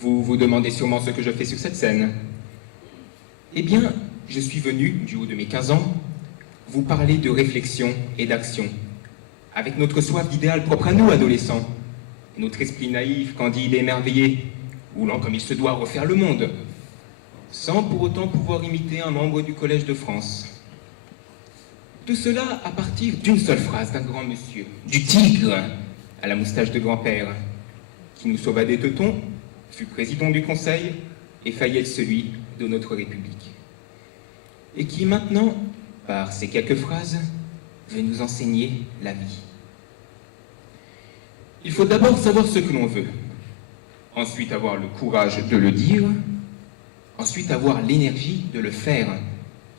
Vous vous demandez sûrement ce que je fais sur cette scène. Eh bien, je suis venu, du haut de mes 15 ans, vous parler de réflexion et d'action, avec notre soif d'idéal propre à nous, adolescents, notre esprit naïf, candide et émerveillé, voulant comme il se doit refaire le monde, sans pour autant pouvoir imiter un membre du Collège de France. Tout cela à partir d'une seule phrase d'un grand monsieur, du tigre à la moustache de grand-père, qui nous sauva des teutons, fut président du Conseil et faillit être celui de notre République. Et qui maintenant, par ces quelques phrases, veut nous enseigner la vie. Il faut d'abord savoir ce que l'on veut, ensuite avoir le courage de le dire, ensuite avoir l'énergie de le faire.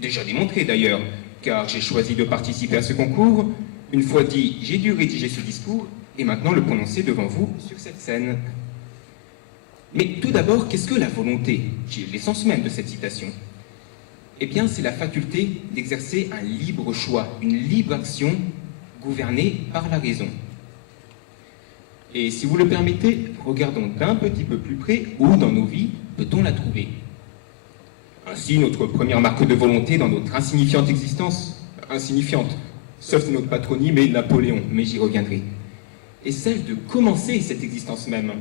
Déjà démontré d'ailleurs, car j'ai choisi de participer à ce concours. Une fois dit, j'ai dû rédiger ce discours et maintenant le prononcer devant vous sur cette scène. Mais tout d'abord, qu'est-ce que la volonté, qui est l'essence même de cette citation? Eh bien, c'est la faculté d'exercer un libre choix, une libre action gouvernée par la raison. Et si vous le permettez, regardons d'un petit peu plus près où dans nos vies peut-on la trouver. Ainsi, notre première marque de volonté dans notre insignifiante existence, insignifiante, sauf notre patronyme et Napoléon, mais j'y reviendrai, est celle de commencer cette existence même,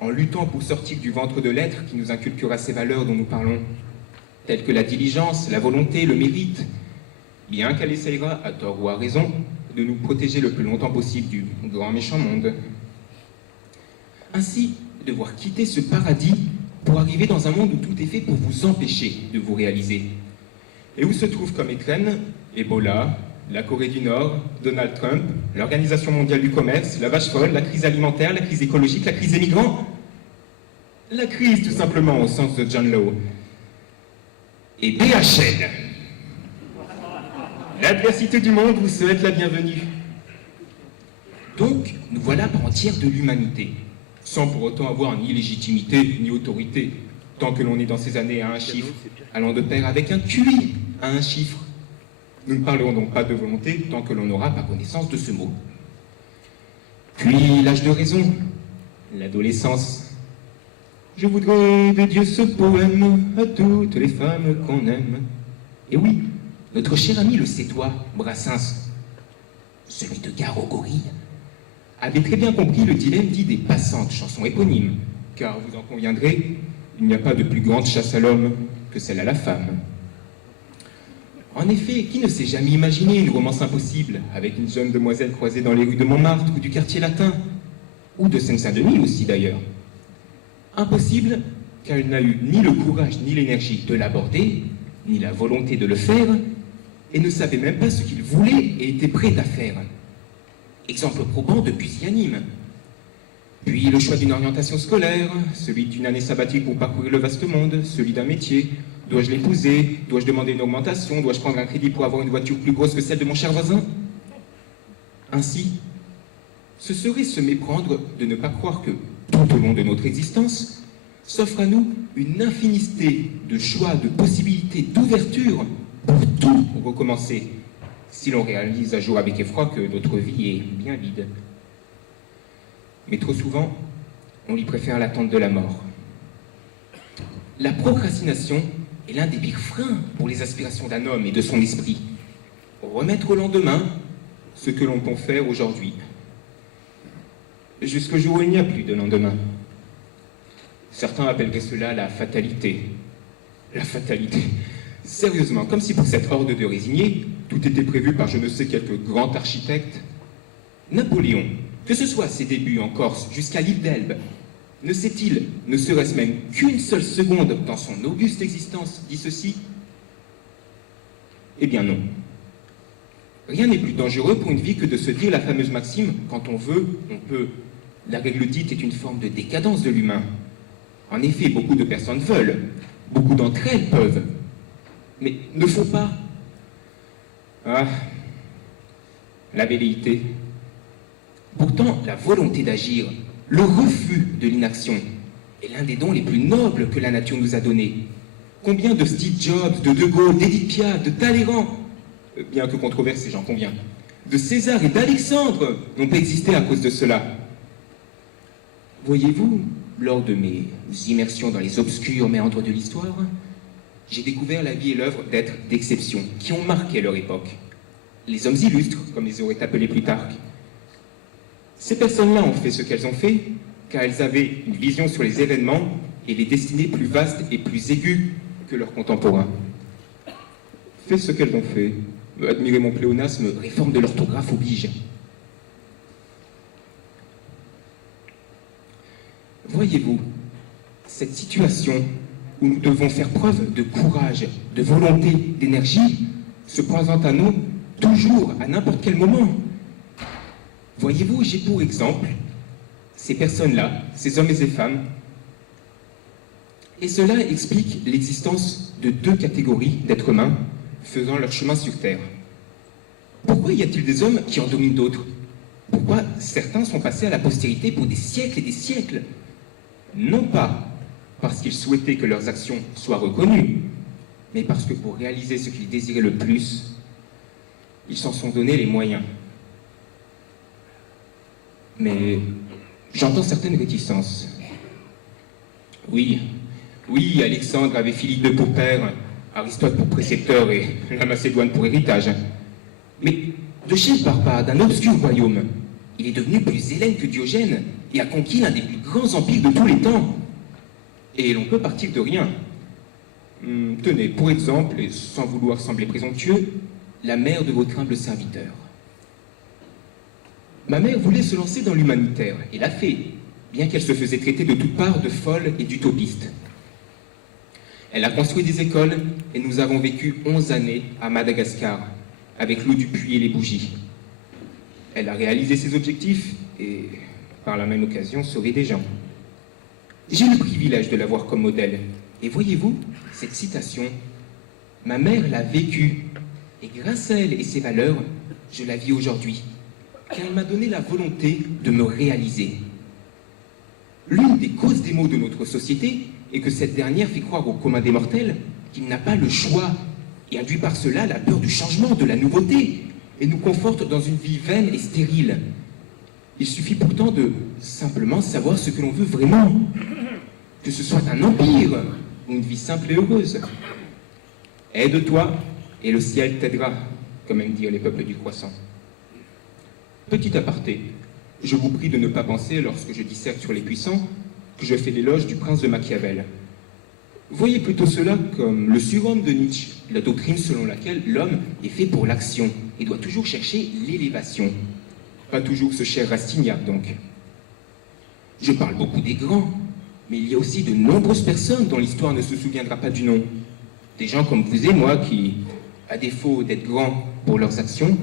en luttant pour sortir du ventre de l'être qui nous inculquera ces valeurs dont nous parlons, telles que la diligence, la volonté, le mérite, bien qu'elle essayera, à tort ou à raison, de nous protéger le plus longtemps possible du grand méchant monde. Ainsi, devoir quitter ce paradis pour arriver dans un monde où tout est fait pour vous empêcher de vous réaliser. Et où se trouvent comme étrennes Ebola, la Corée du Nord, Donald Trump, l'Organisation mondiale du commerce, la vache folle, la crise alimentaire, la crise écologique, la crise des migrants. La crise, tout simplement, au sens de John Law. Et BHL. L'adversité du monde vous souhaite la bienvenue. Donc, nous voilà par entière de l'humanité, sans pour autant avoir ni légitimité ni autorité, tant que l'on est dans ces années à un chiffre, allant de pair avec un QI à un chiffre. Nous ne parlerons donc pas de volonté tant que l'on n'aura pas connaissance de ce mot. Puis l'âge de raison, l'adolescence. Je voudrais dédier ce poème à toutes les femmes qu'on aime. Et oui, notre cher ami le Cétois, Brassens, celui de Gare aux gorilles, avait très bien compris le dilemme dit des passantes chansons éponymes, car vous en conviendrez, il n'y a pas de plus grande chasse à l'homme que celle à la femme. En effet, qui ne s'est jamais imaginé une romance impossible avec une jeune demoiselle croisée dans les rues de Montmartre ou du quartier latin, ou de Seine-Saint-Denis aussi d'ailleurs? Impossible, car elle n'a eu ni le courage ni l'énergie de l'aborder, ni la volonté de le faire, et ne savait même pas ce qu'il voulait et était prête à faire. Exemple probant de pusillanime. Puis le choix d'une orientation scolaire, celui d'une année sabbatique pour parcourir le vaste monde, celui d'un métier. Dois-je l'épouser? Dois-je demander une augmentation? Dois-je prendre un crédit pour avoir une voiture plus grosse que celle de mon cher voisin? Ainsi, ce serait se méprendre de ne pas croire que, tout au long de notre existence, s'offre à nous une infinité de choix, de possibilités, d'ouverture pour tout recommencer, si l'on réalise à jour avec effroi que notre vie est bien vide. Mais trop souvent, on lui préfère l'attente de la mort. La procrastination est l'un des pires freins pour les aspirations d'un homme et de son esprit. Remettre au lendemain ce que l'on peut faire aujourd'hui. Jusqu'au jour où il n'y a plus de lendemain. Certains appelleraient cela la fatalité. La fatalité. Sérieusement, comme si pour cette horde de résignés, tout était prévu par je ne sais quel grand architecte. Napoléon, que ce soit à ses débuts en Corse jusqu'à l'île d'Elbe, ne sait-il, ne serait-ce même qu'une seule seconde dans son auguste existence, dit ceci? Eh bien non. Rien n'est plus dangereux pour une vie que de se dire la fameuse maxime « quand on veut, on peut ». La règle dite est une forme de décadence de l'humain. En effet, beaucoup de personnes veulent, beaucoup d'entre elles peuvent, mais ne font pas. Ah, la velléité. Pourtant, la volonté d'agir, le refus de l'inaction, est l'un des dons les plus nobles que la nature nous a donnés. Combien de Steve Jobs, de De Gaulle, d'Édith Piaf, de Talleyrand, bien que controversé, j'en conviens, de César et d'Alexandre n'ont pas existé à cause de cela. Voyez-vous, lors de mes immersions dans les obscurs méandres de l'histoire, j'ai découvert la vie et l'œuvre d'êtres d'exception qui ont marqué leur époque. Les hommes illustres, comme les aurait appelés Plutarque. Ces personnes-là ont fait ce qu'elles ont fait, car elles avaient une vision sur les événements et les destinées plus vastes et plus aiguës que leurs contemporains. Fait ce qu'elles ont fait. Admirer mon pléonasme, réforme de l'orthographe oblige. Voyez-vous, cette situation où nous devons faire preuve de courage, de volonté, d'énergie, se présente à nous toujours, à n'importe quel moment. Voyez-vous, j'ai pour exemple ces personnes-là, ces hommes et ces femmes, et cela explique l'existence de deux catégories d'êtres humains faisant leur chemin sur Terre. Pourquoi y a-t-il des hommes qui en dominent d'autres? Pourquoi certains sont passés à la postérité pour des siècles et des siècles? Non pas parce qu'ils souhaitaient que leurs actions soient reconnues, mais parce que pour réaliser ce qu'ils désiraient le plus, ils s'en sont donné les moyens. Mais j'entends certaines réticences. Oui, Alexandre avait Philippe pour père, Aristote pour précepteur et la Macédoine pour héritage. Mais de chef barbare d'un obscur royaume, il est devenu plus zélène que Diogène et a conquis l'un des plus grands empires de tous les temps. Et l'on peut partir de rien. Tenez, pour exemple, et sans vouloir sembler présomptueux, la mère de votre humble serviteur. Ma mère voulait se lancer dans l'humanitaire, et l'a fait, bien qu'elle se faisait traiter de toutes parts de folle et d'utopiste. Elle a construit des écoles, et nous avons vécu 11 années à Madagascar, avec l'eau du puits et les bougies. Elle a réalisé ses objectifs, et par la même occasion sauvé des gens. J'ai eu le privilège de la voir comme modèle, et voyez-vous, cette citation, ma mère l'a vécue, et grâce à elle et ses valeurs, je la vis aujourd'hui, car elle m'a donné la volonté de me réaliser. L'une des causes des maux de notre société est que cette dernière fait croire au commun des mortels qu'il n'a pas le choix, et induit par cela la peur du changement, de la nouveauté, et nous conforte dans une vie vaine et stérile. Il suffit pourtant de simplement savoir ce que l'on veut vraiment, que ce soit un empire ou une vie simple et heureuse. Aide-toi et le ciel t'aidera, comme aiment dire les peuples du croissant. Petit aparté, je vous prie de ne pas penser, lorsque je disserte sur les puissants, que je fais l'éloge du prince de Machiavel. Voyez plutôt cela comme le surhomme de Nietzsche, la doctrine selon laquelle l'homme est fait pour l'action et doit toujours chercher l'élévation. Pas toujours ce cher Rastignac, donc. Je parle beaucoup des grands, mais il y a aussi de nombreuses personnes dont l'histoire ne se souviendra pas du nom. Des gens comme vous et moi qui, à défaut d'être grands pour leurs actions,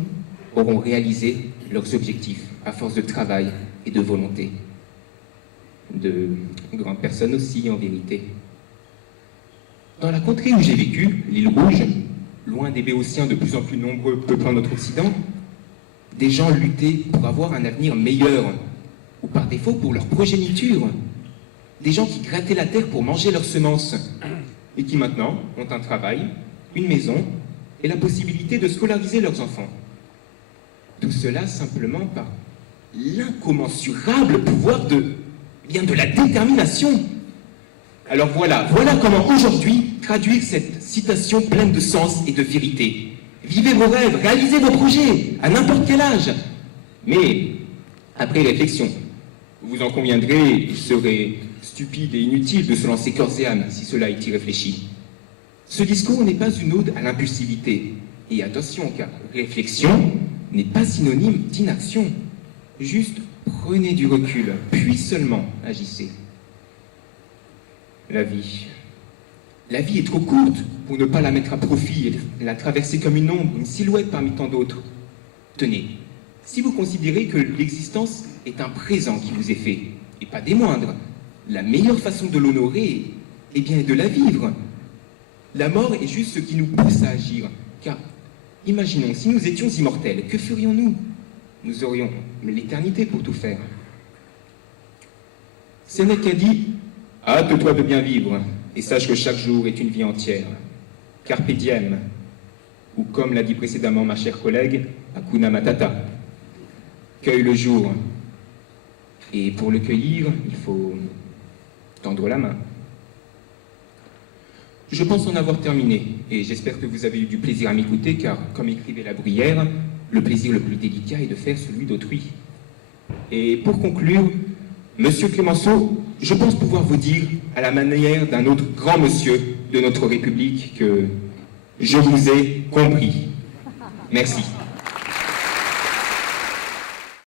auront réalisé leurs objectifs à force de travail et de volonté. De grandes personnes aussi, en vérité. Dans la contrée où j'ai vécu, l'île Rouge, loin des Béotiens de plus en plus nombreux peuplant notre Occident, des gens luttaient pour avoir un avenir meilleur, ou par défaut pour leur progéniture. Des gens qui grattaient la terre pour manger leurs semences, et qui maintenant ont un travail, une maison, et la possibilité de scolariser leurs enfants. Tout cela simplement par l'incommensurable pouvoir de la détermination. Alors voilà comment aujourd'hui traduire cette citation pleine de sens et de vérité. Vivez vos rêves, réalisez vos projets, à n'importe quel âge. Mais, après réflexion, vous en conviendrez, il serait stupide et inutile de se lancer corps et âme si cela est irréfléchi. Ce discours n'est pas une ode à l'impulsivité. Et attention, car réflexion n'est pas synonyme d'inaction. Juste prenez du recul, puis seulement agissez. La vie est trop courte pour ne pas la mettre à profit et la traverser comme une ombre, une silhouette parmi tant d'autres. Tenez, si vous considérez que l'existence est un présent qui vous est fait, et pas des moindres, la meilleure façon de l'honorer, eh bien, est de la vivre. La mort est juste ce qui nous pousse à agir, car imaginons, si nous étions immortels, que ferions-nous? Nous aurions l'éternité pour tout faire. Sénèque a dit « Hâte-toi de bien vivre, et sache que chaque jour est une vie entière. Carpe diem, ou comme l'a dit précédemment ma chère collègue, Hakuna Matata. Cueille le jour. Et pour le cueillir, il faut tendre la main. Je pense en avoir terminé, et j'espère que vous avez eu du plaisir à m'écouter, car, comme écrivait La Bruyère, le plaisir le plus délicat est de faire celui d'autrui. Et pour conclure, Monsieur Clémenceau, je pense pouvoir vous dire, à la manière d'un autre grand monsieur de notre République, que je vous ai compris. Merci.